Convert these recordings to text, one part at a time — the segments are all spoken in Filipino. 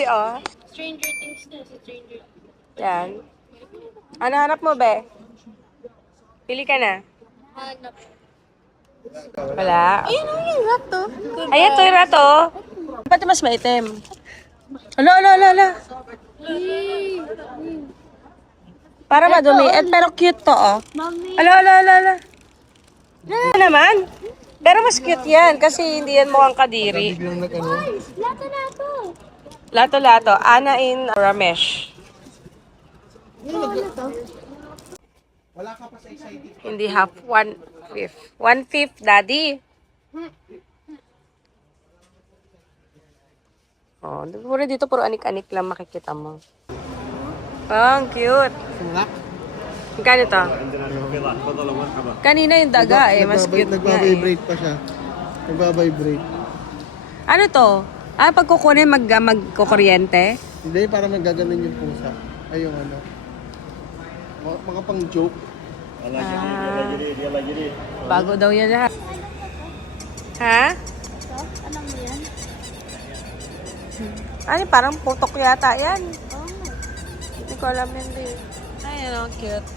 Daddy, oh. Stranger Things na, si Stranger Things. Yan. Ano hanap mo, be? Pili ka na. Hanap. Wala. Ayun, yung rat to. Ay, ito yung rato. Pati mas maitim. Ala, ala, ala, ala. Para madumi. Pero cute to, oh. Mami. Ala, ala, ala, ala. Ano naman? Pero mas cute yan kasi hindi yan mukhang kadiri. Lato. Lato-lato. Ana in Ramesh. Wala ka pa sa excited. Hindi half. 1/5. 1/5, daddy. Oh, puro dito puro anik-anik lang makikita mo. Oh, ang cute. Sulak? Magkano to? Kanina yung daga mas cute nga eh. Nagbabibrate pa siya. Nagbabibrate. Ano to? Pag kukunin magkukuryente? Hindi, para magaganon yung pusa. Ay, yung ano. Mga pang joke. Bago daw yan ha. Ha? Alam mo yan? Ano, parang putok yata yan. Hindi ko alam yun din. Ay, ano, cute.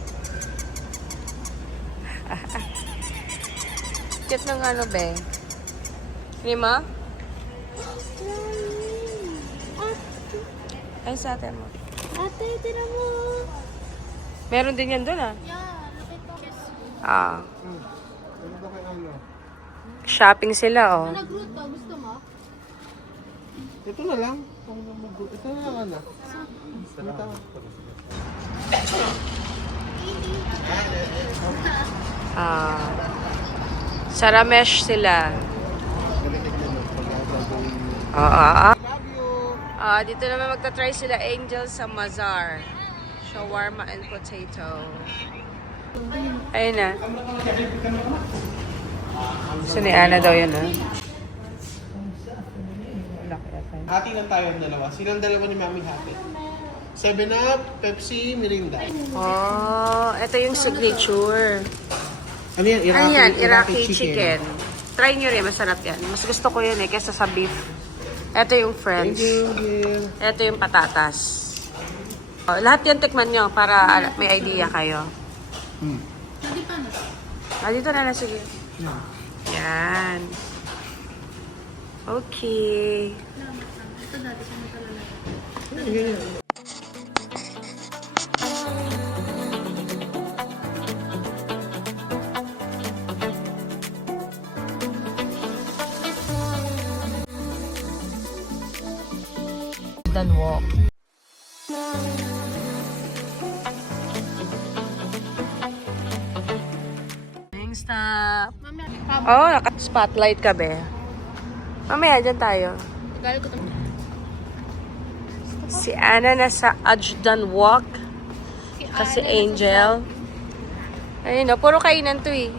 Cute ng ano, be? Lima? Ay, sa atin mo. Ate, tira mo. Meron din yan doon, ah. Yeah, nakita ko. Ah. Ano ba kay ano? Shopping sila, oh. Nag-root to, gusto mo? Ito na lang. Ito na lang, ano. Ah. Sa Ramesh sila. Dito naman magta-try sila Angel sa Mazar. Shawarma and potato. Ayun na. Gusto ni Ana daw yun, ah. Hati lang tayo ang dalawa. Silang dalawa ni Mami hati. 7-Up, Pepsi, Mirinda. Oh, ito yung signature. Ano yan? Ano yan? Iraqi chicken. Try nyo rin, masarap yan. Mas gusto ko yun eh, kesa sa beef. Ito yung French. Thank you, Gil. Ito yung patatas. Oh, lahat yan tikman nyo para may idea kayo. Dito na na, sige. Yan. Okay. Done walk. Stop. Oh, naka-spotlight ka, be. Mamaya, dyan tayo. Si Ana nasa Ajdan Walk. Kasi Angel. Ayun, no, puro kainan to eh.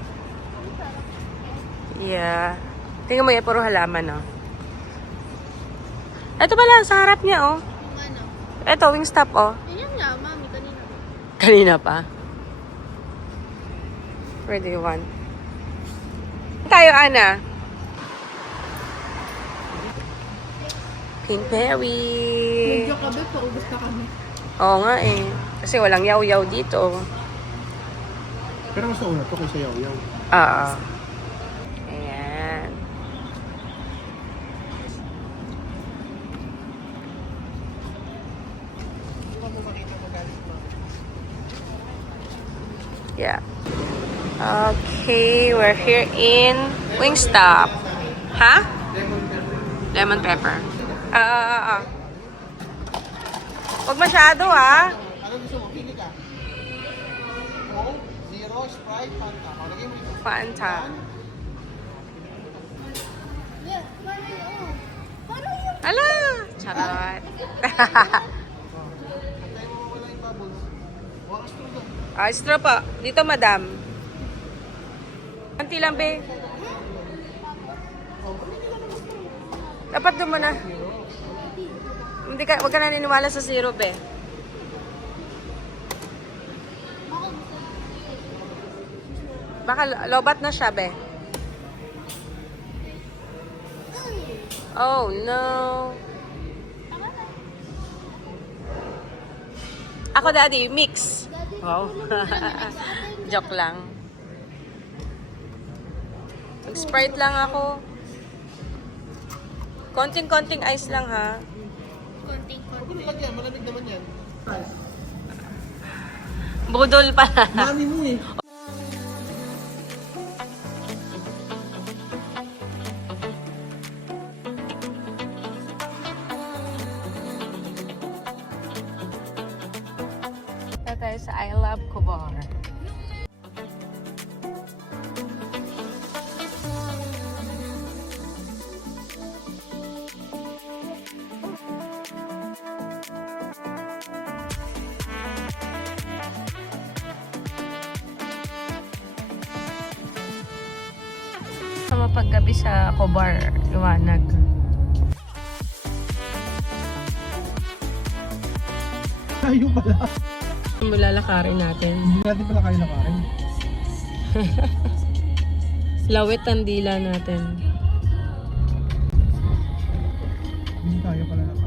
Yeah. Tingnan mo yan, puro halaman, no. Ito pala, sa harap niya, oh. Ano? Ito, Wingstop, oh. Yan nga, mami, kanina. Kanina pa. Where do you want? Tayo, Ana. Pinperry. Medyo kabe, paubos na kami. Oo nga eh. Kasi walang yaw-yaw dito. Pero mas nauna to kaysa yaw-yaw. Oo. Ayan. Yeah. Okay, we're here in Wingstop. Ha? Lemon pepper. Huwag masyado, ah. Ano gusto mo? Pili ka. Coke, Zero, Sprite, Fanta. Lagay mo ito. Fanta. Yeah, mami, oh. Paano yun? Hala! Charot. Antayin mo mawala yung bubbles. Wakas to doon. Straw pa. Dito, madam. Anti lang, be. Dapat doon mo na. Hindi ka, wag ka naniniwala sa syrup, eh. Baka lobat na siya, be. Oh, no. Ako, Daddy, mix. Wow. Joke lang. Mag-Sprite lang ako. Konting-konting ice lang, ha? Huwag mo nilagyan, malamig naman yan. Budol pala. Mami mo eh. Ito tayo sa I Love Cobar. Sa mapaggabi sa Cobar, liwanag. Tayo pala. Lalakarin natin. Hindi natin pala kayo nakain. Lawit ang dila natin. Hindi tayo pala nakain.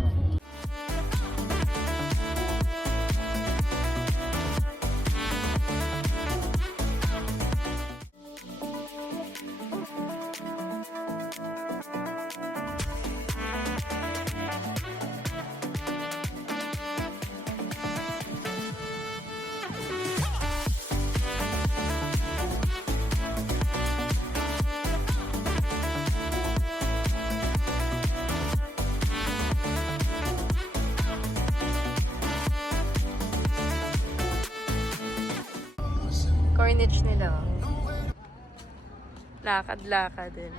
Corniche nila. Lakad-lakad din.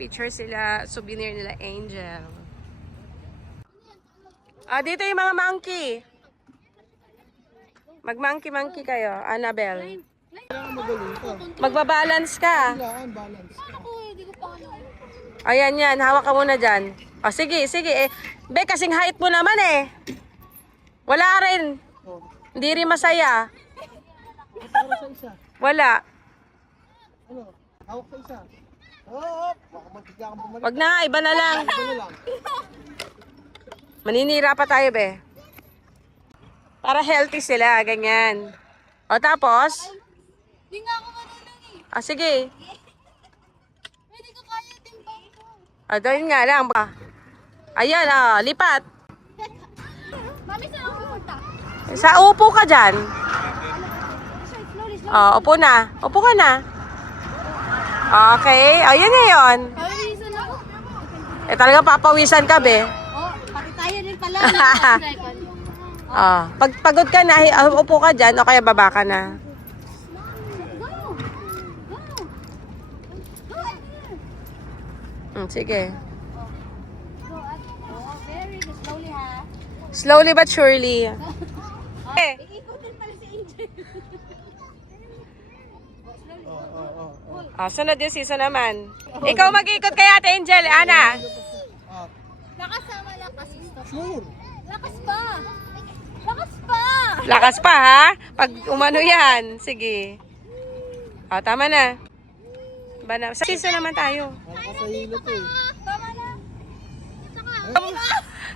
Picture sila, souvenir nila, Angel. Dito yung mga monkey. Mag-monkey-monkey kayo, Annabelle. Kailangan magaling ka. Magbabalance ka. Kailangan balance ka. Ayan yan, hawak ka muna dyan. Sige, sige. Be, kasing height mo naman eh. Wala rin. Oh. Hindi rin masaya. Para sa isa. Wala. Ano? Hawak sa isa. Oh, baka magtigla kang bumalik. Wag na, iba na lang. Ito na lang. Maninira pa tayo, be. Para healthy sila, ganyan. O tapos? Hindi nga ako marunong eh. Sige. Hindi ko kaya timbang ko. Doon nga lang. Ayan, lipat. Mami, saan ako pupunta? Sa upo ka dyan. Slowly, slowly. Upo na. Upo ka na. Okay. Yun na yun. Pawisan ako. Talaga papawisan ka, be. Oh, pati tayo rin pala. Pag pagod ka na, upo ka dyan o kaya baba ka na. Go! Go! Go! Sige. Go, very good. Slowly ha. Slowly but surely. Iikutin pala si Angel. Sunod yung season naman. Ikaw mag-ikot kay Ate Angel, Ana. Lakas ha, malakas. Sure. Lakas pa! Lakas pa! Lakas pa, ha? Pag umano yan. Sige. Tama na. Sa season naman tayo. Para sa hilo to eh. Tama na.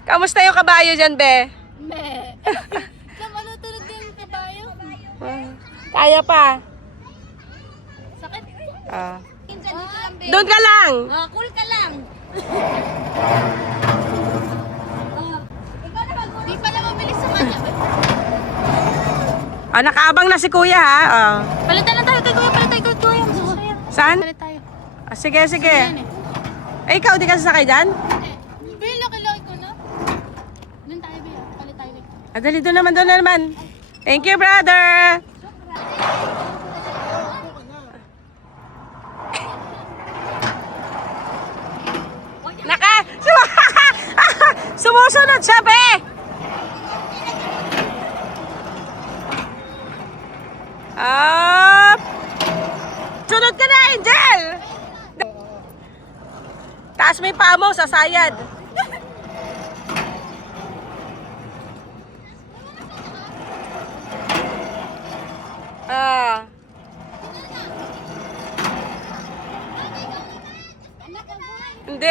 Kamusta yung kabayo dyan, be? Me. Kamalutulog yung kabayo. Kaya pa. Sakit. Angel, dito lang, babe. Doon ka lang. Cool ka lang. Ikaw na mag-ulit. Di pala mabilis sa kanya. Nakaabang na si kuya, ha? Palitan na tayo kay Kuya. Palitan kay Kuya. Saan? Palit tayo. Sige, sige. Ikaw, di ka sasakay dyan? Bill, laki-laki ko na. Doon tayo, Bill. Palit tayo. Dali, doon naman. Thank you, brother. Sumusunod siya, be! Sunod ka na, Angel! Taas mo yung paa mo, sasayad. Hindi,